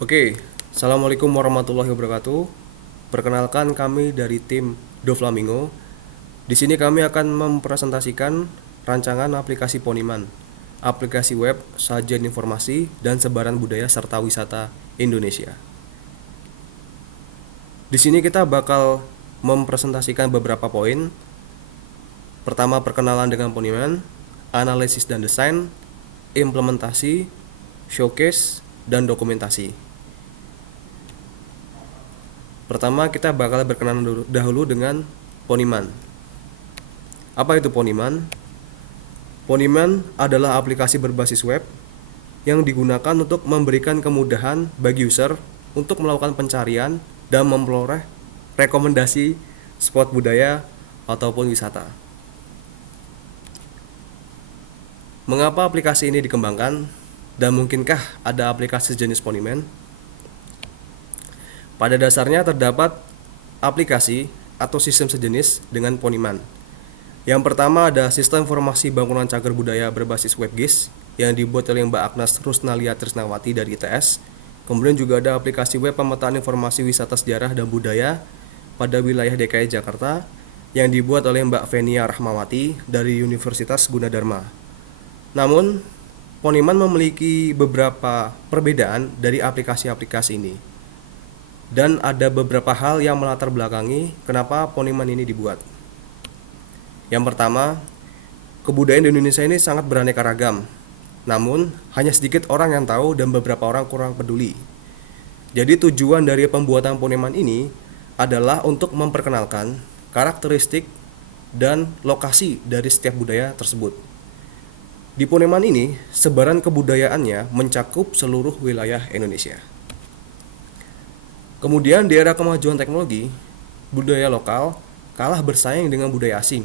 Oke, Assalamualaikum warahmatullahi wabarakatuh. Perkenalkan kami dari tim Doflamingo. Di sini kami akan mempresentasikan rancangan aplikasi Poniman, aplikasi web, sajian informasi, dan sebaran budaya serta wisata Indonesia. Di sini kita bakal mempresentasikan beberapa poin. Pertama, perkenalan dengan Poniman, analisis dan desain, implementasi, showcase, dan dokumentasi. Pertama, kita bakal berkenalan dahulu dengan Poniman. Apa itu Poniman? Poniman adalah aplikasi berbasis web yang digunakan untuk memberikan kemudahan bagi user untuk melakukan pencarian dan memperoleh rekomendasi spot budaya ataupun wisata. Mengapa aplikasi ini dikembangkan dan mungkinkah ada aplikasi sejenis Poniman? Pada dasarnya terdapat aplikasi atau sistem sejenis dengan Poniman. Yang pertama ada Sistem Informasi Bangunan Cagar Budaya berbasis WebGIS yang dibuat oleh Mbak Agnes Rusnalia Trisnawati dari ITS. Kemudian juga ada aplikasi web pemetaan informasi wisata sejarah dan budaya pada wilayah DKI Jakarta yang dibuat oleh Mbak Venia Rahmawati dari Universitas Gunadarma. Namun, Poniman memiliki beberapa perbedaan dari aplikasi-aplikasi ini. Dan ada beberapa hal yang melatar belakangi kenapa Poniman ini dibuat. Yang pertama, kebudayaan di Indonesia ini sangat beraneka ragam. Namun, hanya sedikit orang yang tahu dan beberapa orang kurang peduli. Jadi tujuan dari pembuatan Poniman ini adalah untuk memperkenalkan karakteristik dan lokasi dari setiap budaya tersebut. Di Poniman ini, sebaran kebudayaannya mencakup seluruh wilayah Indonesia. Kemudian di era kemajuan teknologi, budaya lokal kalah bersaing dengan budaya asing,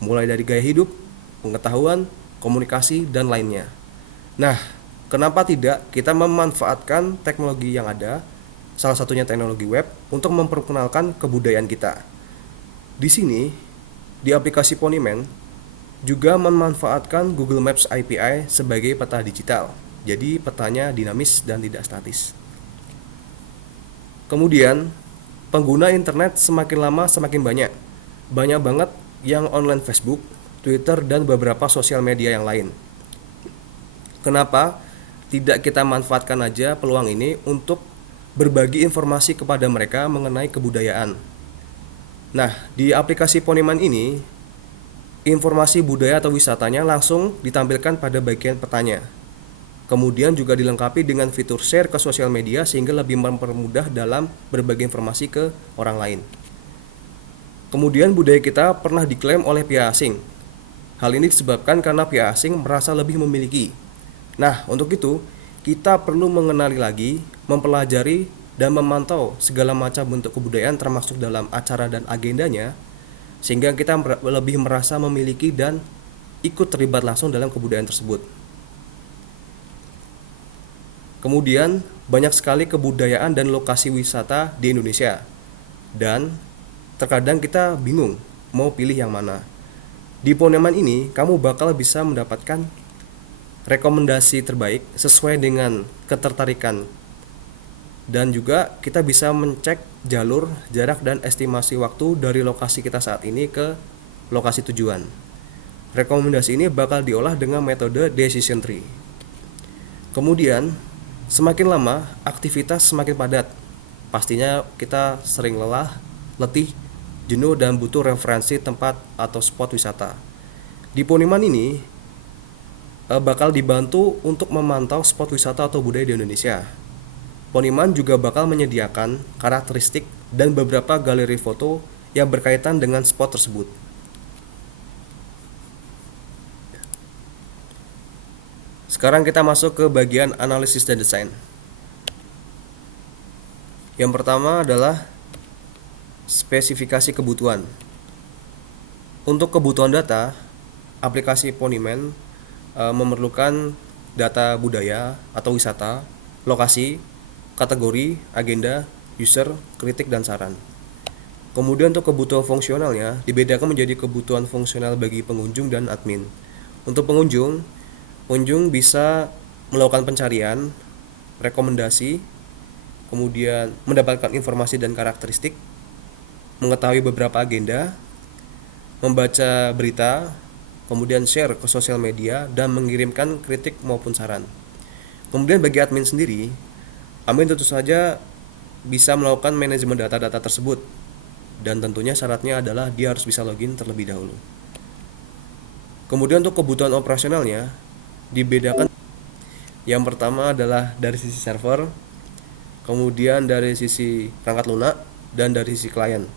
mulai dari gaya hidup, pengetahuan, komunikasi, dan lainnya. Nah, kenapa tidak kita memanfaatkan teknologi yang ada, salah satunya teknologi web, untuk memperkenalkan kebudayaan kita. Di sini, di aplikasi Poniman, juga memanfaatkan Google Maps API sebagai peta digital. Jadi petanya dinamis dan tidak statis. Kemudian, pengguna internet semakin lama semakin banyak. Banyak banget yang online Facebook, Twitter, dan beberapa sosial media yang lain. Kenapa tidak kita manfaatkan aja peluang ini untuk berbagi informasi kepada mereka mengenai kebudayaan? Nah, di aplikasi Poniman ini, informasi budaya atau wisatanya langsung ditampilkan pada bagian petanya. Kemudian juga dilengkapi dengan fitur share ke sosial media sehingga lebih mempermudah dalam berbagi informasi ke orang lain. Kemudian budaya kita pernah diklaim oleh pihak asing. Hal ini disebabkan karena pihak asing merasa lebih memiliki. Nah, untuk itu kita perlu mengenali lagi, mempelajari, dan memantau segala macam bentuk kebudayaan termasuk dalam acara dan agendanya sehingga kita lebih merasa memiliki dan ikut terlibat langsung dalam kebudayaan tersebut. Kemudian banyak sekali kebudayaan dan lokasi wisata di Indonesia. Dan terkadang kita bingung mau pilih yang mana. Di Poniman ini kamu bakal bisa mendapatkan rekomendasi terbaik sesuai dengan ketertarikan. Dan juga kita bisa mencek jalur, jarak, dan estimasi waktu dari lokasi kita saat ini ke lokasi tujuan. Rekomendasi ini bakal diolah dengan metode decision tree. Kemudian semakin lama, aktivitas semakin padat. Pastinya kita sering lelah, letih, jenuh, dan butuh referensi tempat atau spot wisata. Di Poniman ini bakal dibantu untuk memantau spot wisata atau budaya di Indonesia. Poniman juga bakal menyediakan karakteristik dan beberapa galeri foto yang berkaitan dengan spot tersebut. Sekarang kita masuk ke bagian analisis dan desain. Yang pertama adalah spesifikasi kebutuhan. Untuk kebutuhan data, aplikasi Poniman memerlukan data budaya atau wisata, lokasi, kategori, agenda, user, kritik, dan saran. Kemudian untuk kebutuhan fungsionalnya dibedakan menjadi kebutuhan fungsional bagi pengunjung dan admin. Untuk pengunjung bisa melakukan pencarian, rekomendasi, kemudian mendapatkan informasi dan karakteristik, mengetahui beberapa agenda, membaca berita, kemudian share ke sosial media, dan mengirimkan kritik maupun saran. Kemudian bagi admin sendiri, admin tentu saja bisa melakukan manajemen data-data tersebut, dan tentunya syaratnya adalah dia harus bisa login terlebih dahulu. Kemudian untuk kebutuhan operasionalnya dibedakan. Yang pertama adalah dari sisi server, kemudian dari sisi perangkat lunak, dan dari sisi klien.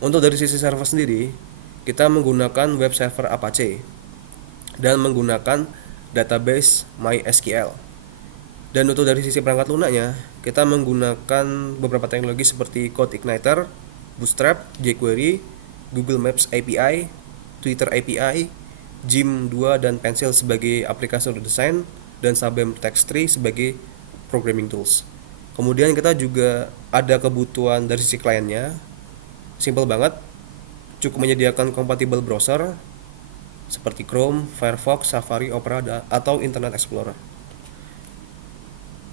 Untuk dari sisi server sendiri, kita menggunakan web server Apache dan menggunakan database MySQL. Dan untuk dari sisi perangkat lunaknya, kita menggunakan beberapa teknologi seperti CodeIgniter, Bootstrap, jQuery, Google Maps API, Twitter API, Gym 2 dan Pencil sebagai aplikasi untuk desain, dan Sabem Text3 sebagai programming tools. Kemudian kita juga ada kebutuhan dari sisi kliennya, simple banget, cukup menyediakan compatible browser seperti Chrome, Firefox, Safari, Opera, atau Internet Explorer.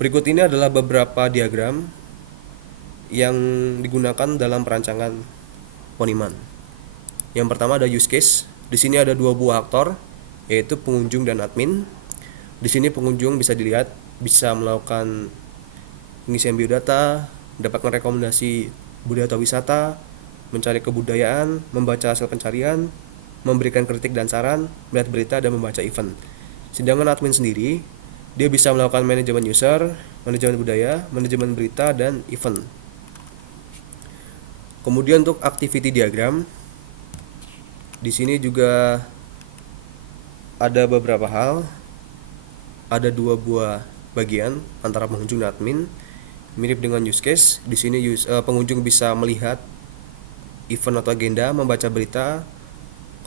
Berikut ini adalah beberapa diagram yang digunakan dalam perancangan Poniman. Yang pertama ada use case. Di sini ada dua buah aktor, yaitu pengunjung dan admin. Di sini pengunjung bisa dilihat bisa melakukan pengisian biodata, mendapatkan rekomendasi budaya atau wisata, mencari kebudayaan, membaca hasil pencarian, memberikan kritik dan saran, melihat berita, dan membaca event. Sedangkan admin sendiri, dia bisa melakukan manajemen user, manajemen budaya, manajemen berita, dan event. Kemudian untuk activity diagram, di sini juga ada beberapa hal. Ada dua buah bagian antara pengunjung dan admin, mirip dengan use case. Di sini pengunjung bisa melihat event atau agenda, membaca berita,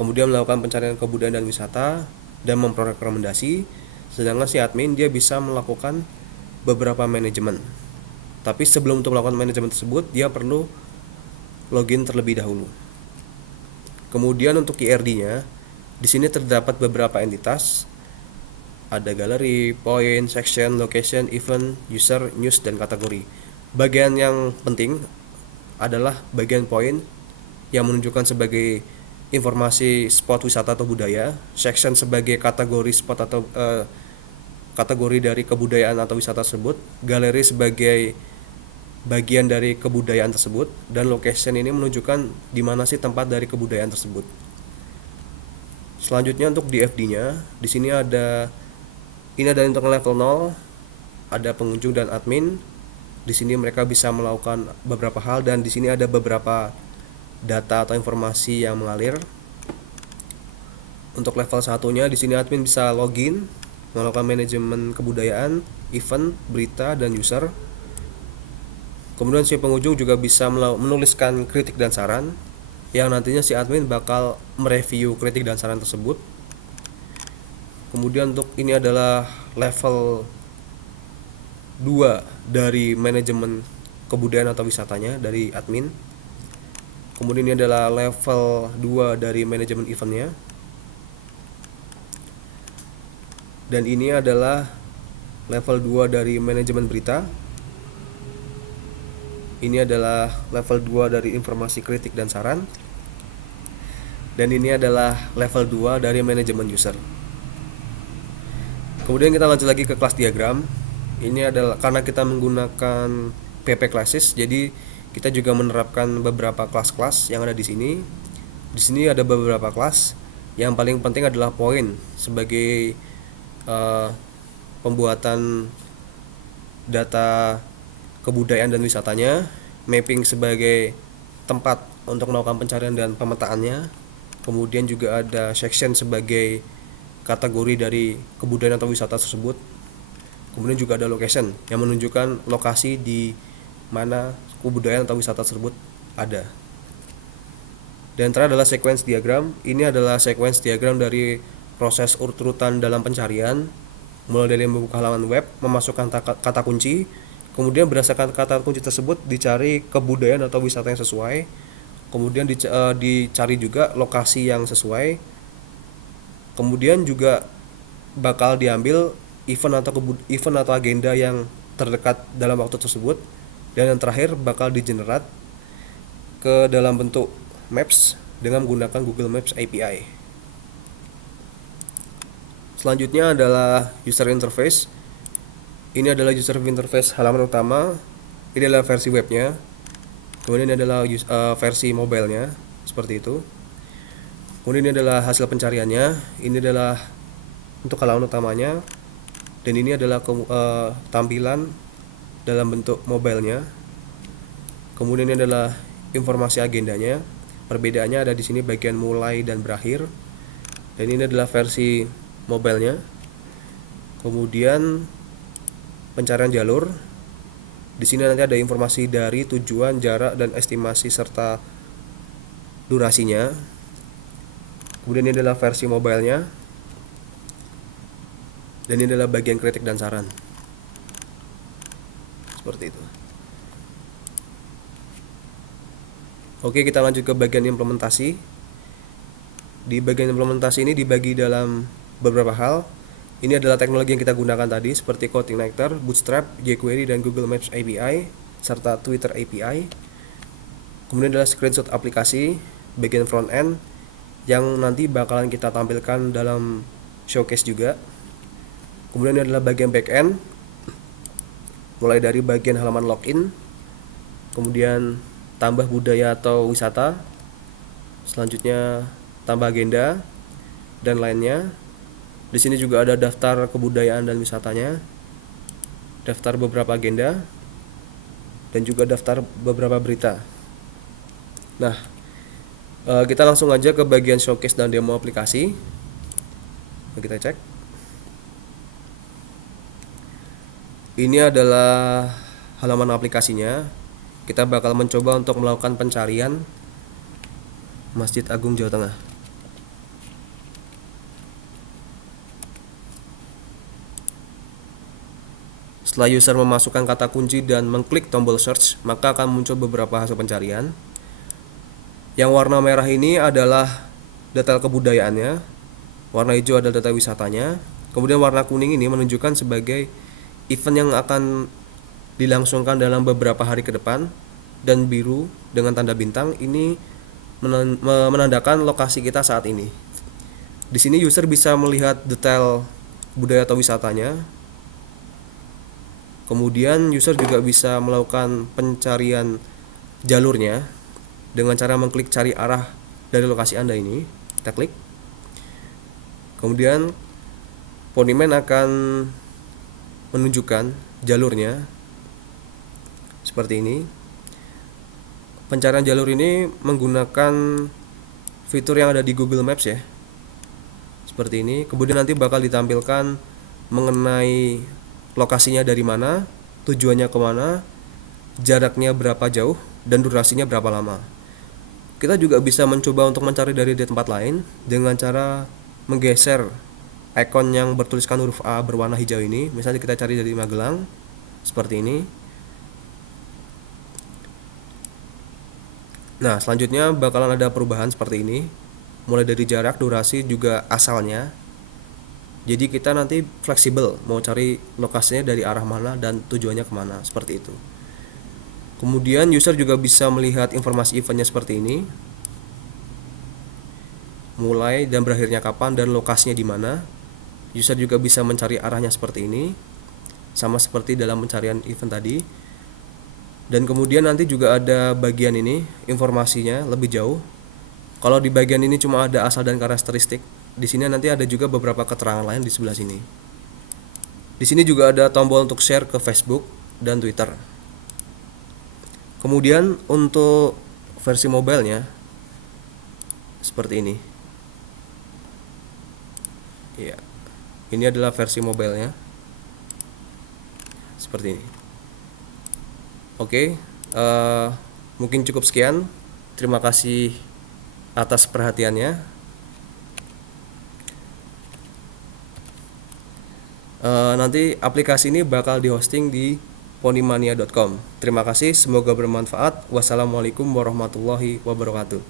kemudian melakukan pencarian kebudayaan dan wisata, dan memperoleh rekomendasi. Sedangkan si admin dia bisa melakukan beberapa manajemen. Tapi sebelum untuk melakukan manajemen tersebut, dia perlu login terlebih dahulu. Kemudian untuk IRD-nya, di sini terdapat beberapa entitas. Ada galeri, point, section, location, event, user, news, dan kategori. Bagian yang penting adalah bagian point yang menunjukkan sebagai informasi spot wisata atau budaya, section sebagai kategori spot atau kategori dari kebudayaan atau wisata tersebut, galeri sebagai bagian dari kebudayaan tersebut, dan location ini menunjukkan di mana sih tempat dari kebudayaan tersebut. Selanjutnya untuk DFD-nya, di sini ada untuk level 0, ada pengunjung dan admin. Di sini mereka bisa melakukan beberapa hal, dan di sini ada beberapa data atau informasi yang mengalir. Untuk level 1-nya, di sini admin bisa login, melakukan manajemen kebudayaan, event, berita, dan user. Kemudian si pengunjung juga bisa menuliskan kritik dan saran, yang nantinya si admin bakal mereview kritik dan saran tersebut. Kemudian untuk ini adalah level 2 dari manajemen kebudayaan atau wisatanya dari admin. Kemudian ini adalah level 2 dari manajemen eventnya. Dan ini adalah level 2 dari manajemen berita. Ini adalah level 2 dari informasi kritik dan saran. Dan ini adalah level 2 dari manajemen user. Kemudian kita lanjut lagi ke kelas diagram. Ini adalah karena kita menggunakan PP classes, jadi kita juga menerapkan beberapa kelas-kelas yang ada di sini. Di sini ada beberapa kelas. Yang paling penting adalah point sebagai pembuatan data kebudayaan dan wisatanya, mapping sebagai tempat untuk melakukan pencarian dan pemetaannya. Kemudian juga ada section sebagai kategori dari kebudayaan atau wisata tersebut. Kemudian juga ada location yang menunjukkan lokasi di mana kebudayaan atau wisata tersebut ada. Dan terakhir adalah sequence diagram. Ini adalah sequence diagram dari proses urut-urutan dalam pencarian, mulai dari membuka halaman web, memasukkan kata kunci, kemudian berdasarkan kata kunci tersebut dicari kebudayaan atau wisata yang sesuai, kemudian dicari juga lokasi yang sesuai, kemudian juga bakal diambil event atau agenda yang terdekat dalam waktu tersebut, Dan yang terakhir bakal di-generate ke dalam bentuk maps dengan menggunakan Google Maps API. Selanjutnya adalah user interface. Ini adalah user interface halaman utama. Ini adalah versi webnya. Kemudian ini adalah versi mobilenya, seperti itu. Kemudian ini adalah hasil pencariannya. Ini adalah untuk halaman utamanya. Dan ini adalah tampilan dalam bentuk mobilenya. Kemudian ini adalah informasi agendanya. Perbedaannya ada di sini bagian mulai dan berakhir. Dan ini adalah versi mobilenya. Kemudian pencarian jalur. Di sini nanti ada informasi dari tujuan, jarak, dan estimasi serta durasinya. Kemudian ini adalah versi mobilenya. Dan ini adalah bagian kritik dan saran. Seperti itu. Oke, kita lanjut ke bagian implementasi. Di bagian implementasi ini dibagi dalam beberapa hal. Ini adalah teknologi yang kita gunakan tadi, seperti CodeIgniter, Bootstrap, jQuery, dan Google Maps API, serta Twitter API. Kemudian adalah screenshot aplikasi, bagian front end, yang nanti bakalan kita tampilkan dalam showcase juga. Kemudian ini adalah bagian back end, mulai dari bagian halaman login, kemudian tambah budaya atau wisata, selanjutnya tambah agenda, dan lainnya. Di sini juga ada daftar kebudayaan dan wisatanya, daftar beberapa agenda, dan juga daftar beberapa berita. Nah, kita langsung aja ke bagian showcase dan demo aplikasi. Kita cek. Ini adalah halaman aplikasinya. Kita bakal mencoba untuk melakukan pencarian Masjid Agung Jawa Tengah. Setelah user memasukkan kata kunci dan mengklik tombol search, maka akan muncul beberapa hasil pencarian. Yang warna merah ini adalah data kebudayaannya, warna hijau adalah data wisatanya, kemudian warna kuning ini menunjukkan sebagai event yang akan dilangsungkan dalam beberapa hari ke depan, dan biru dengan tanda bintang ini menandakan lokasi kita saat ini. Di sini user bisa melihat detail budaya atau wisatanya. Kemudian user juga bisa melakukan pencarian jalurnya dengan cara mengklik cari arah dari lokasi Anda ini. Kita klik. Kemudian Ponyman akan menunjukkan jalurnya seperti ini. Pencarian jalur ini menggunakan fitur yang ada di Google Maps ya. Seperti ini. Kemudian nanti bakal ditampilkan mengenai lokasinya dari mana, tujuannya kemana, jaraknya berapa jauh, dan durasinya berapa lama. Kita juga bisa mencoba untuk mencari dari tempat lain dengan cara menggeser ikon yang bertuliskan huruf A berwarna hijau ini. Misalnya kita cari dari Magelang, seperti ini. Nah, selanjutnya bakalan ada perubahan seperti ini, mulai dari jarak, durasi, juga asalnya. Jadi kita nanti fleksibel mau cari lokasinya dari arah mana dan tujuannya kemana, seperti itu. Kemudian user juga bisa melihat informasi eventnya seperti ini, mulai dan berakhirnya kapan dan lokasinya di mana. User juga bisa mencari arahnya seperti ini, sama seperti dalam pencarian event tadi. Dan kemudian nanti juga ada bagian ini, informasinya lebih jauh. Kalau di bagian ini cuma ada asal dan karakteristik, di sini nanti ada juga beberapa keterangan lain di sebelah sini. Di sini juga ada tombol untuk share ke Facebook dan Twitter. Kemudian untuk versi mobilenya seperti ini. Ya, ini adalah versi mobilenya seperti ini. Oke, mungkin cukup sekian. Terima kasih atas perhatiannya. Nanti aplikasi ini bakal dihosting di ponymania.com. Terima kasih, semoga bermanfaat. Wassalamualaikum warahmatullahi wabarakatuh.